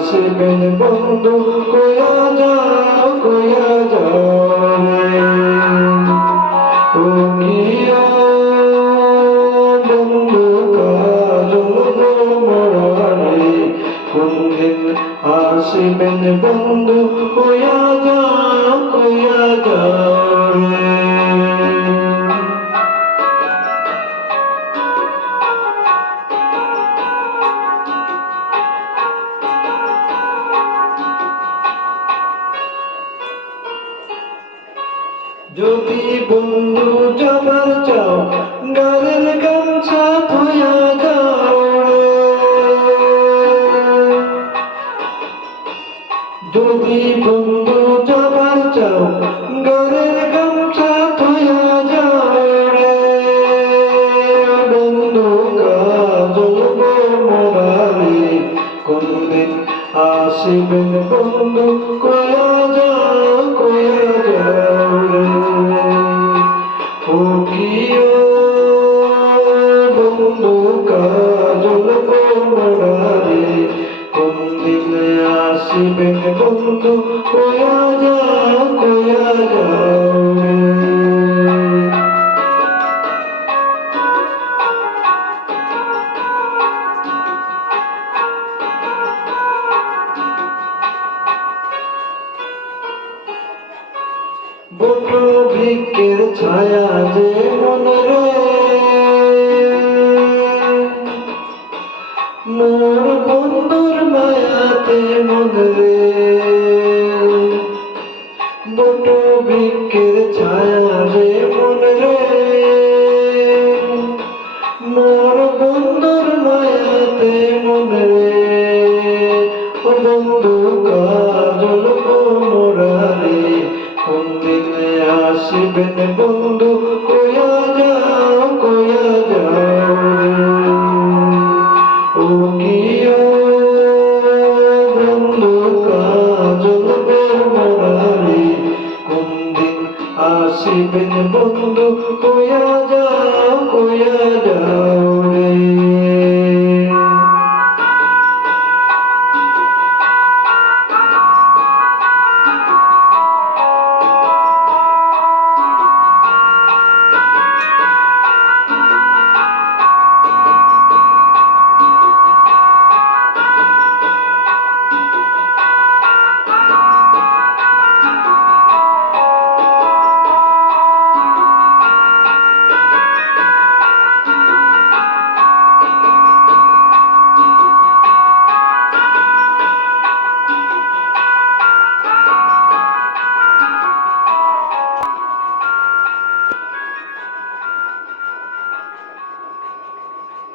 আসবেন বন্ধু? কয়া যাও কয়া যাও। ও কিও বন্ধু কাজল মরারে কোন দিন আসবেন বন্ধু? কয়া যাও কয়া যাও। যদি বন্ধু যাবার চাও, গানের গামছা ধোয়া যাও যদি বন্ধু যাবার চাও, গানের গামছা ধোয়া যাও বন্ধু কাজল মোরারে কোনদিন আসিবেন বন্ধু কয়া কিও বন্ধু কয়া যাও কয়া যাও বৃক্ষের ছায়া যে মনরে মোর আসিবেন বন্ধু, কয়া যাও কয়া যাও রে। ও কিও বন্ধু, কাজল মোরারে কোন দিন আসিবেন বন্ধু, কয়া যাও যাও